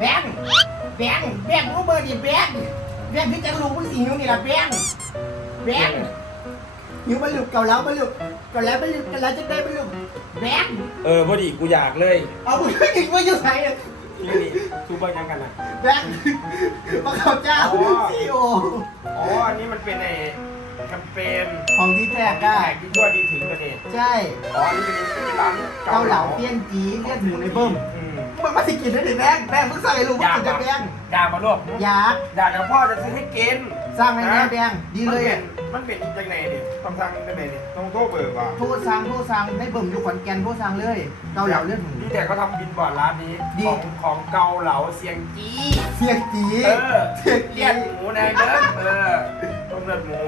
แบงค์แบงค์แบงค์รู้เบอร์ดิแบงค์แบงค์ที่จะรู้มึงสิหิวนี่ล่ะแบงค์แบงค์หิวบรรลุเก่าแล้วบรรลุเก่าแล้วบรรลุเก่าแล้วจะได้บรรลุแบงค์เออพอดีกูอยากเลยเอามึงก็ยิงมาอยู่ไหนอะนี่นี่ซูเปอร์ยังกันนะแบงค์มาเข้าเจ้าอ๋อซีโออ๋ออันนี้มันเป็นไอ้แคมเปญของที่แท้แก้ได้ ที่ทั่วดีถึงกันเองใช่อ๋ออันนี้เป็นเป็นร้านเกาเหลาเปี้ยนจีเรียกหมูในเบิ้มอืม มึงมาสิกินได้ดิแบงค์แบงค์มึงสั่งไอ้ลูกมึงกินจะแบงค์อยากมาลวกอยากอยากกับพ่อจะซื้อให้กินสร้างไว้แน่แบงค์ดีเลยมันเป็นมันเป็นจังไหนเนี่ยต้องทางจังไหนเนี่ยต้องโทษเบิกอะโทษสั่งโทษสั่งได้เบิ่มอยู่ขอนแก่นโทษสั่งเลยเกาเหลาเลือดหมูนี่แต่เขาทำบินบอร์ดร้านนี้ดีของของเกาเหลาเสียงจี้เสียงจีเออเสียงเลีจียดหมูนายเบิ้มเออต้มเลือดหมู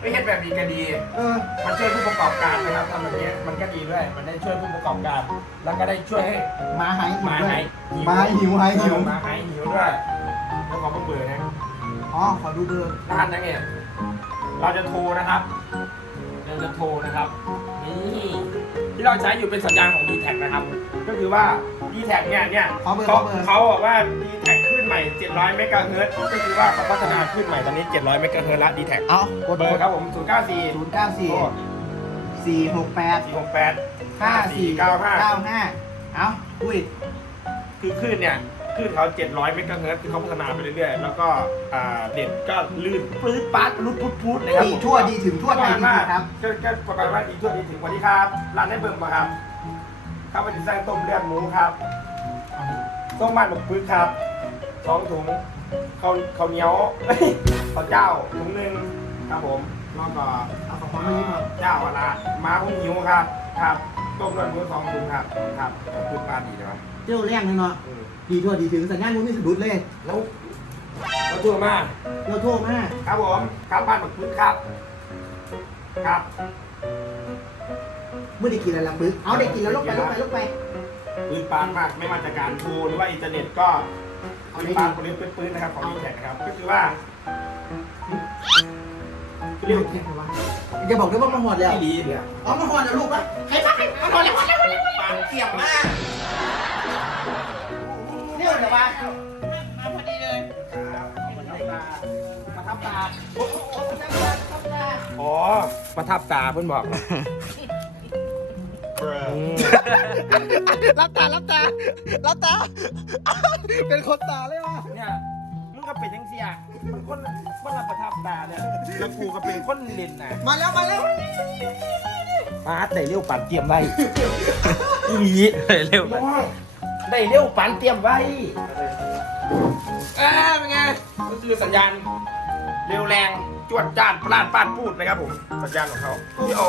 ไม่เห็นแบบนี้ก็ดี เออ มันช่วยผู้ประกอบการนะครับทำแบบนี้มันก็ดีด้วย มันได้ช่วยผู้ประกอบการ แล้วก็ได้ช่วยให้หมาหายหิหวมาด้วหายยหมาหิวหายหิวเออหมาหายหิวด้วยแล้วของก็เบื่อนะอ๋อ ขอดูเบอร์ร้านนั้นเนี่ยเราจะโทรนะครับ เราจะโทรนะครับ นี่ที่เราใช้อยู่เป็นสัญญาณของ d t แทนะครับ ก็คือว่า d t แทเนี่ยเนี่ยขอเบอร์เขาขอเบอร์เขาบอกว่า d t แทขึ้นให ม่700เมกะเฮิรตซ์ก็คือว่าเขาพัฒนาขึ้นใหม่ตอนนี้ 700เมกะเฮิรตซ์ละ d t แทเอากดเบอร์ครับผม094ศูนย์เก้าสี่สี่หกแปด468ห้าสี่เก้าห้าเอาอุ้ยคือคลื่นเนี่ยคลื่นเขา 700 เมกะเฮิรตซ์คือเขาพัฒนาไปเรื่อยๆ แล้วก็อ่าเด็ดก็ลื่นปื๊ดป๊าดรุดพุดพุดนะครับดีผมทั่วดีถึงทั่วไทยดีครับ ก็ก็ประมาณว่าดีทั่วดีถึงวันนี้ครับร้านได้เบิ่มมาครับข้าวมันจะสร้างต้มเลือดหมูครับต้มมันหมกปื้ดครับ สองถุงข้าวข้าวเหนียวเอ้ยข้าวเจ้าถุงหนึ่งครับผมแล้วก็เอาของความไม่ยิ้มครับเจ้าอะละม้าหุ้หิวครับ ครับต้มเลือดหมูสองถุงครับครับปื้ดปลาดีเลยวะเจ้าแรงเลยเนาะอืมดีทั่วดีถึงสัญญาณมึงนี่สะดุดเลยแล้วแล้วทั่วมากเราโทษมากครับผมครับบ้านหมกปื้ดครับ ครับเมื่อได้กินอะไรละปึ๊กเอาได้กินแล้วลงไปลงไปลงไปปืนปานมากไม่ว่าจะการโทรหรือว่าอินเทอร์เน็ตก็ เอาปืได้นดีปานปืนปืนนะครับของดีแท็นะครับ ก็คือว่าเรียกอย่าบอกด้วยว่ามาหอดแล้วที่ดีเนี่ยเอามาหอดแล้วลูกอะใครมาใครมาหอดแล้วหอดแล้วหอดแล้วปานเกี่ยมมากเรียกเดี๋ยวว่ามาพอดีเลยมาทับตาโอ้โหมาทับตาทับตาอ๋อประทับตาเพื่อนบอก รับตารับตารับตา เป็นคนตาเลยวะเนี่ยมึงก็เป็นยังเสียมันคนคนละประทับตาเนี่ยแล้วกูก็เป็นคนเล่นนะมาแล้วมาแล้วปาดได้เร็วปานเตรียมไว้อีหลีได้เร็วได้เร็วปานเตรียมไว้เอ่าเป็นไง ก็คือสัญญาณเร็วแรงจวดจ้านปลาดปาดพูดนะครับผม สัญญาณของเขาพี่โอ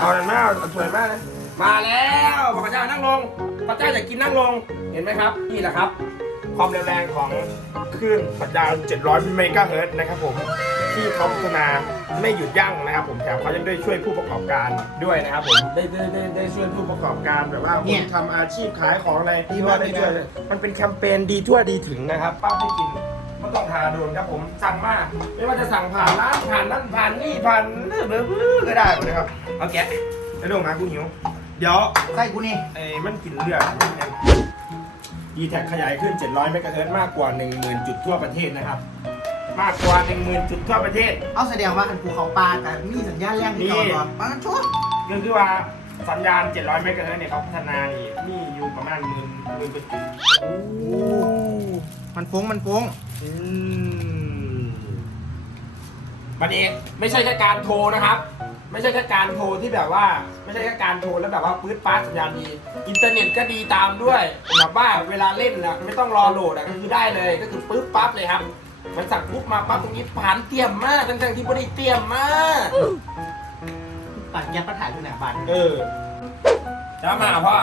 เอาหน่อยมากเอาสวยมากนะ มาแล้วพระเจ้านั่งลงพระเจ้าอยากกินนั่งลง เห็นไหมครับ นี่แหละครับ ความเร็วแรงของคลื่นสัญญาณ700 เมกะเฮิรตซ์นะครับผม ที่เขาพัฒนาไม่หยุดยั้งนะครับผมแถมเขายังได้ช่วยผู้ประกอบการด้วยนะครับผมได้ได้ได้ได้ช่วยผู้ประกอบการแบบว่าคนทำอาชีพขายของอะไรที่ว่าได้ช่วยมันเป็นแคมเปญดีทั่วดีถึงนะครับป้าให้กินไม่ต้องทาโดนครับผมสั่งมาไม่ว่าจะสั่งผ่านร้านผ่านนั่นผ่านนี่ผ่านเรื่อยๆก็ได้หมดเลยครับเอาแกะไอ้โด่งมากูหิว เดี๋ยวใส่กูนี่ไอ้มันกินเลือดดีแท็กขยายขึ้น 700เมกะเฮิรตซ์มากกว่า 10,000 จุดทั่วประเทศนะครับ มากกว่า 10,000 จุดทั่วประเทศ เอาแสดงว่ากันภูเขาปลาแต่มีสัญญาณแรงที่เก่อนก่อนปากันชั่วก็คือว่าสัญญาณ 700เมกะเฮิรตซ์เนี่ยเขาพัฒนานี่นี่อยู่ประมาณหมื่นหมื่นกว่าจุดโอ้มันฟุ้งมันฟุ้งอืมมันเองไม่ใช่แค่การโทรนะครับ ไม่ใช่แค่การโทรที่แบบว่า ไม่ใช่แค่การโทรแล้วแบบว่าปื๊ดป๊าดสัญญาณดี อินเทอร์เน็ตก็ดีตามด้วยแบบว่าเวลาเล่นนะไม่ต้องรอโหลดอะก็คือได้เลยก็คือปื๊ดปั๊บเลยครับมันสั่งปุ๊บมาปั๊บตรงนี้ผ่านเตรียมมากทั้งๆที่ไม่ได้เตรียมมากปัดแก๊ปปัดถ่ายด้วยหนาบันเออเจ้ามาพ่อ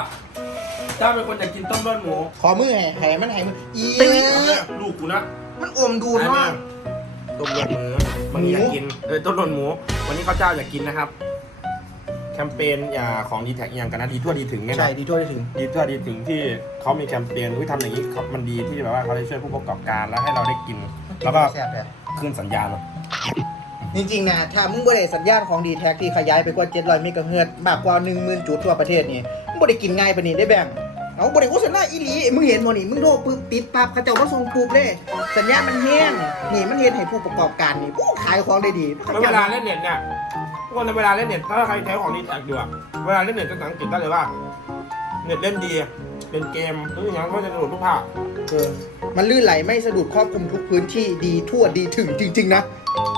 เจ้าเป็นคนอยากกินต้มเลือดหมูขอมือให้ให้มันให้มืออีลูกกูนะมันอมดูดมากต้มเลือดหมูมันอยากกินเออต้มเลือดหมู วันนี้ข้าวเจ้าอยากกินนะครับ แคมเปญอย่าของดีแท็กอย่างกันนะดีทั่วดีถึงเนี่ยใช่นะดีทั่วดีถึง ดีทั่วดีถึงที่เขามีแคมเปญอุ้ยทำอย่างนี้เขามันดีที่แบบว่าเขาได้ช่วยผู้ประกอบการแล้วให้เราได้กิน แล้วก็แซ่บเลยขึ้นสัญญาณเนอะจริงๆนะถ้ามึงบ่ได้สัญญาณของดีแท็กที่ขยายไปกว่า700เมกะเฮิรตซ์มากกว่า 10,000 จุดทั่วประเทศนี่มึงบ่ได้กินง่ายปานนี้ได้แบ่ง เอาบริโภคสัญญาอีหลีมึงเห็นบ่นี่มึงโทรปุ๊บติดปั๊บเขาเจ้ามาส่งปุ๊บเลยสัญญามันแห้งนี่มันเห็นให้ผู้ประกอบการนี่ผู้ขายของได้ดีแล้วเวลาเล่นเน็ตเนี่ยทุกคนในเวลาเล่นเน็ตถ้าใครใช้ของดีแท็กอยู่อะเวลาเล่นเน็ตจะสังเกตได้เลยว่า เน็ตเล่นดีเล่นเกมหรืออย่างนั้นก็จะโหลดรูปภาพเออมันลื่นไหลไม่สะดุดครอบคลุมทุกพื้นที่ดีทั่วดีถึงจริง ๆ นะ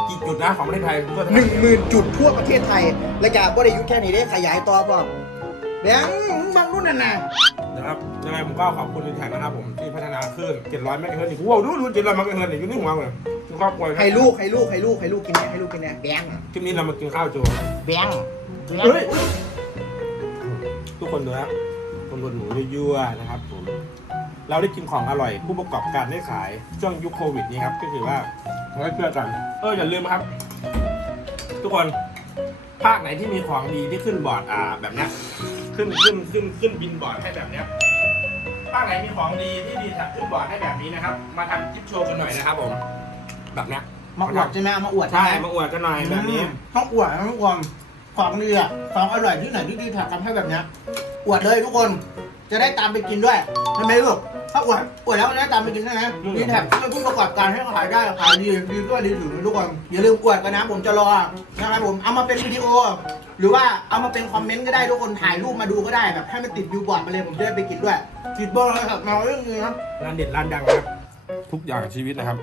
กี่จุดนะของประเทศไทยเพื่อหนึ่งหมื่นจุดทั่วประเทศไทย และอย่าบ่ได้หยุดแค่นี้ได้ขยายต่อป่ะแบงค์มึงบางรุ่นน่ะนะ นะครับยังไงผมก็ขอบคุณดีแท็กนะครับผมที่พัฒนาขึ้น700เมกะเฮิรตซ์อีกว้าวดูดู700เมกะเฮิรตซ์อยู่ในหัวเลยคือครอบครัวให้ลูกให้ลูกให้ลูกให้ลูกกินแน่ให้ลูกกินแน่แบงค์คลิปนี้เรามากินข้าวโจแบงค์เฮ้ยทุกคนดูนะคนรวนหมูยั่วๆนะครับผมเราได้กินของอร่อย ผู้ประกอบการได้ขายช่วงยุคโควิดนี้ครับก็คือว่าไว้เพื่อกัน เอออย่าลืมครับ ทุกคนภาคไหนที่มีของดีที่ขึ้นบอร์ดอ่าแบบเนี้ย ขึ้นขึ้นขึ้นขึ้นบินบอร์ดให้แบบเนี้ยภาคไหนมีของดีที่ดีถักขึ้นบอร์ดให้แบบนี้นะครับ มาทำคลิปโชว์กันหน่อยนะครับผม แบบเนี้ยมาอวดใช่ไหมมาอวดใช่ไหมมาอวดกันหน่อยแบบนี้ ต้องอวดต้องอวดของดีอะของอร่อยที่ไหนที่ดีแถมทำให้แบบเนี้ยอวดเลยทุกคน จะได้ตามไปกินด้วยใช่ไหมลูก ถ้าอวดอวดแล้วก็ได้ตามไปกินด้วยนะดีแถมช่วยผู้ประกอบการให้ขายได้ขายดีดีก็ดีถึงทุกคนอย่าลืมอวดกันนะผมจะรอนะครับผมเอามาเป็นวิดีโอ หรือว่าเอามาเป็นคอมเมนต์ก็ได้ทุกคนถ่ายรูปมาดูก็ได้แบบให้มันติดวิวบอร์ดไปเลยผมจะได้ไปกินด้วยติดเบอร์เลยครับมาเรื่องนี้นะร้านเด็ดร้านดังนะครับทุกอย่างชีวิตนะครับ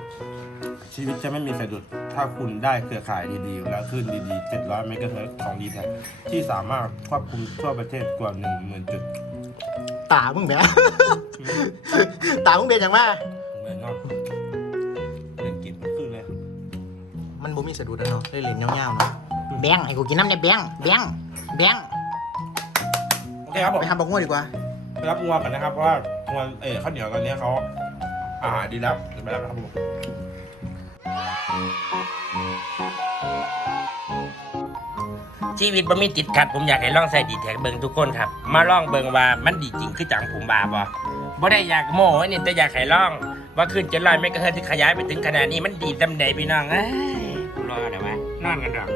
ชีวิตจะไม่มีสะดุดถ้าคุณได้เครือข่ายดีๆ แล้วขึ้นดีๆ700เมกะเฮิรตซ์ของดีแท็ที่สามารถควบคุมทั่วประเทศกว่า 10,000จุด ตามึงแหม ตามึงเป็นอย่างว่าเหมือนเนาะเล่นกินขึ้นเลยมันบ่มีสะดุดอะเนาะได้เหรียญเงาๆเนาะแบงค์ให้กูกินน้ำเนี่ยแบงค์แบงค์แบงค์โอเคครับผมไปทำบักง่วดีกว่าไปรับงัวกันนะครับเพราะว่างัวเอ๋ข้าวเหนียวตอนนี้เขาอาหารดีแล้วเดี๋ยวไปรับนะครับผม ชีวิตบ่มีติดขัดผมอยากให้ลองใส่ดีแท็กเบิงทุกคนครับ มาลองเบิงว่ามันดีจริงคือจังผมบาบ่บ่ได้อยากโม้เนี่แต่อยากให้ลอง ว่าขึ้นเจ็ดร้อยไมกะเฮิรตซ์ที่ขยายไปถึงขนาดนี้มันดีตำใดพี่น้องเอ้ยรอเดี๋ยววะนอนกันดอก